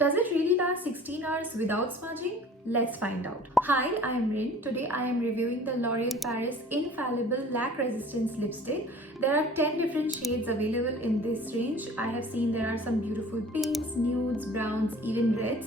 Does it really last 16 hours without smudging? Let's find out. Hi, I am Rin. Today I am reviewing the L'Oreal Paris Infallible Laque Resistance Lipstick. There are 10 different shades available in this range. I have seen there are some beautiful pinks, nudes, browns, even reds.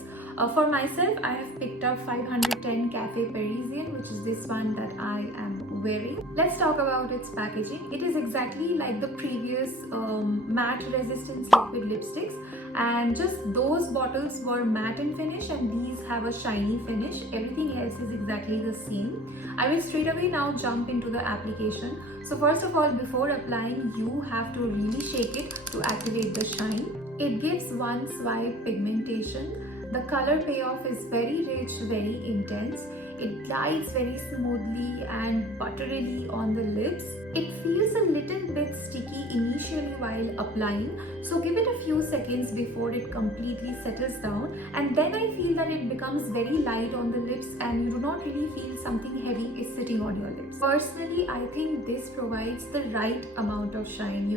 For myself, I have picked up 510 Cafe Parisian, which is this one that I am wearing. Let's talk about its packaging. It is exactly like the previous matte resistance liquid lipsticks, and just those bottles were matte in finish and these have a shiny finish. Everything else is exactly the same. I will straight away now jump into the application. So first of all, before applying, you have to really shake it to activate the shine. It gives one swipe pigmentation. The color payoff is very rich, very intense. It glides very smoothly and butterily on the lips. It feels a little bit sticky initially while applying, so give it a few seconds before it completely settles down, and then I feel that it becomes very light on the lips and you do not really feel something heavy is sitting on your lips. Personally, I think this provides the right amount of shine,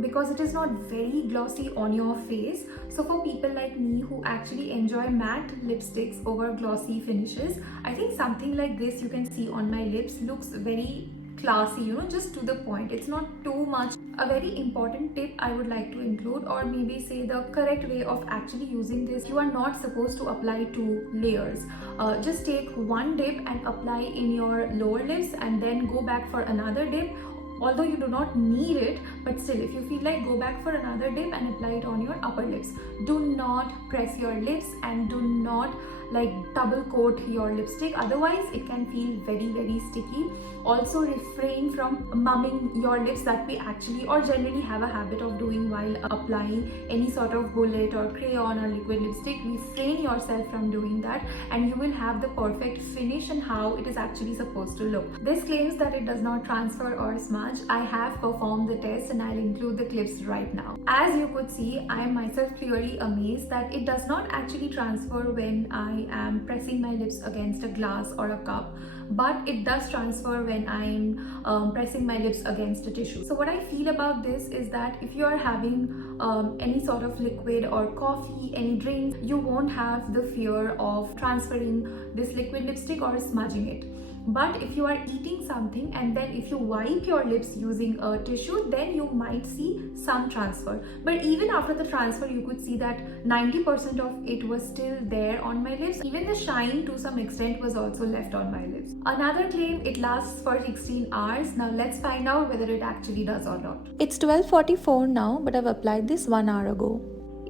because it is not very glossy on your face. So for people like me who actually enjoy matte lipsticks over glossy finishes, I think something like this you can see on my lips looks very classy, just to the point. It's not too much. A very important tip I would like to include, or maybe say the correct way of actually using this: you are not supposed to apply 2 layers. Just take one dip and apply in your lower lips and then go back for another dip. Although you do not need it, but still, if you feel like, go back for another dip and apply it on your upper lips. Do not press your lips and do not double coat your lipstick, otherwise it can feel very sticky. Also refrain from mumming your lips, that we actually or generally have a habit of doing while applying any sort of bullet or crayon or liquid lipstick. Refrain yourself from doing that and you will have the perfect finish and how it is actually supposed to look. This claims that it does not transfer or smudge. I have performed the test and I'll include the clips right now. As you could see, I am myself clearly amazed that it does not actually transfer when I am pressing my lips against a glass or a cup, but it does transfer when I'm pressing my lips against a tissue. So what I feel about this is that if you are having any sort of liquid or coffee, any drink, you won't have the fear of transferring this liquid lipstick or smudging it. But if you are eating something and then if you wipe your lips using a tissue, then you might see some transfer. But even after the transfer, you could see that 90% of it was still there on my lips. Even the shine to some extent was also left on my lips. Another claim, it lasts for 16 hours. Now let's find out whether it actually does or not. It's 12:44 now, but I've applied this 1 hour ago.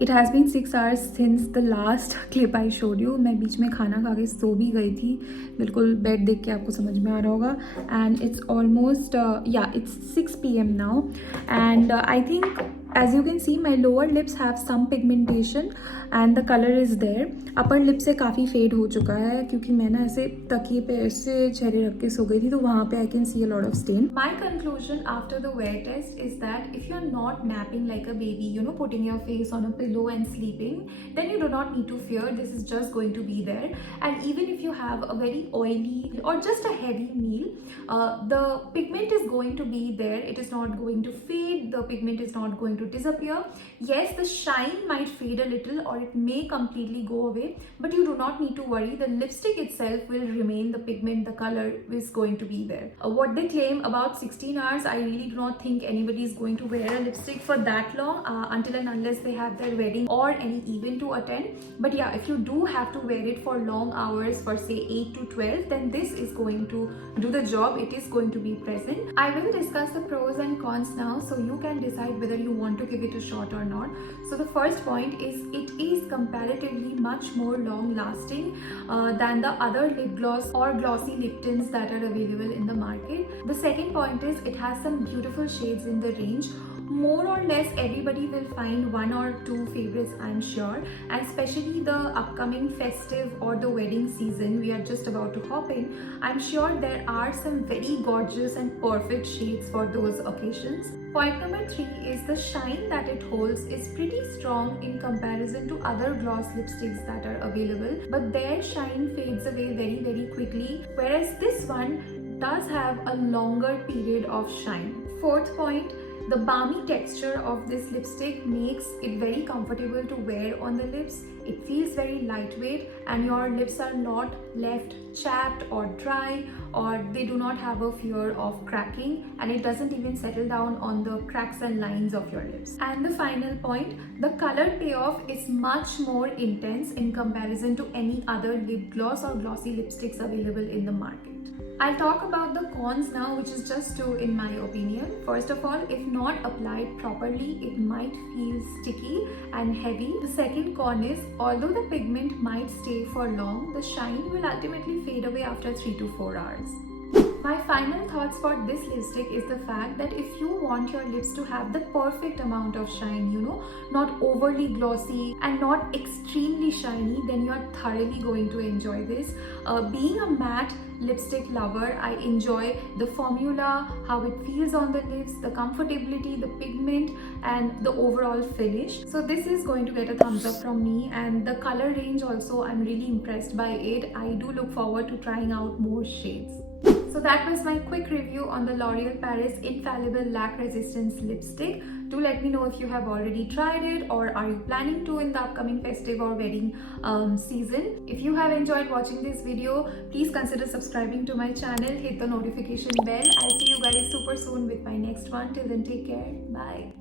It has been 6 hours since the last clip I showed you. मैं बीच में खाना खा के सो भी गई थी, बिल्कुल bed देख के आपको समझ में आ रहा होगा. And it's almost it's 6 p.m. now, and I think, as you can see, my lower lips have some pigmentation and the color is there. Upper lip से काफ़ी fade हो चुका है क्योंकि मैं ना ऐसे तकिए पे ऐसे चेहरे रख के सो गई थी, तो वहाँ पे I can see a lot of stain. My conclusion after the wear test is that if you're not napping like a baby, putting your face on a pillow and sleeping, then you do not need to fear. This is just going to be there. And even if you have a very oily or just a heavy meal, the pigment is going to be there. It is not going to fade. The pigment is not going to disappear. Yes, the shine might fade a little or it may completely go away, but you do not need to worry. The lipstick itself will remain. The pigment, the color is going to be there. What they claim about 16 hours, I really do not think anybody is going to wear a lipstick for that long until and unless they have their wedding or any event to attend. But yeah, if you do have to wear it for long hours, for say 8 to 12, then this is going to do the job. It is going to be present. I will discuss the pros and cons now, so you can decide whether you want to give it a shot or not. So the first point is it is comparatively much more long lasting than the other lip gloss or glossy lip tints that are available in the market. The second point is it has some beautiful shades in the range. More or less everybody will find 1 or 2 favorites, I'm sure, and especially the upcoming festive or the wedding season we are just about to hop in. I'm sure there are some very gorgeous and perfect shades for those occasions. Point number 3 is the shine that it holds is pretty strong in comparison to other gloss lipsticks that are available, but their shine fades away very quickly, whereas this one does have a longer period of shine. Fourth point, The balmy texture of this lipstick makes it very comfortable to wear on the lips. It feels very lightweight and your lips are not left chapped or dry, or they do not have a fear of cracking, and it doesn't even settle down on the cracks and lines of your lips. And the final point, the color payoff is much more intense in comparison to any other lip gloss or glossy lipsticks available in the market. I'll talk about the cons now, which is just two in my opinion. First of all, if not applied properly, it might feel sticky and heavy. The second con is, although the pigment might stay for long, the shine will ultimately fade away after 3 to 4 hours. My final thoughts for this lipstick is the fact that if you want your lips to have the perfect amount of shine, not overly glossy and not extremely shiny, then you are thoroughly going to enjoy this. Being a matte lipstick lover, I enjoy the formula, how it feels on the lips, the comfortability, the pigment, and the overall finish. So this is going to get a thumbs up from me, and the color range also, I'm really impressed by it. I do look forward to trying out more shades. So that was my quick review on the L'Oreal Paris Infallible Laque Resistance Lipstick. Do let me know if you have already tried it or are you planning to in the upcoming festive or wedding season. If you have enjoyed watching this video, please consider subscribing to my channel, hit the notification bell. I'll see you guys super soon with my next one. Till then, take care. Bye.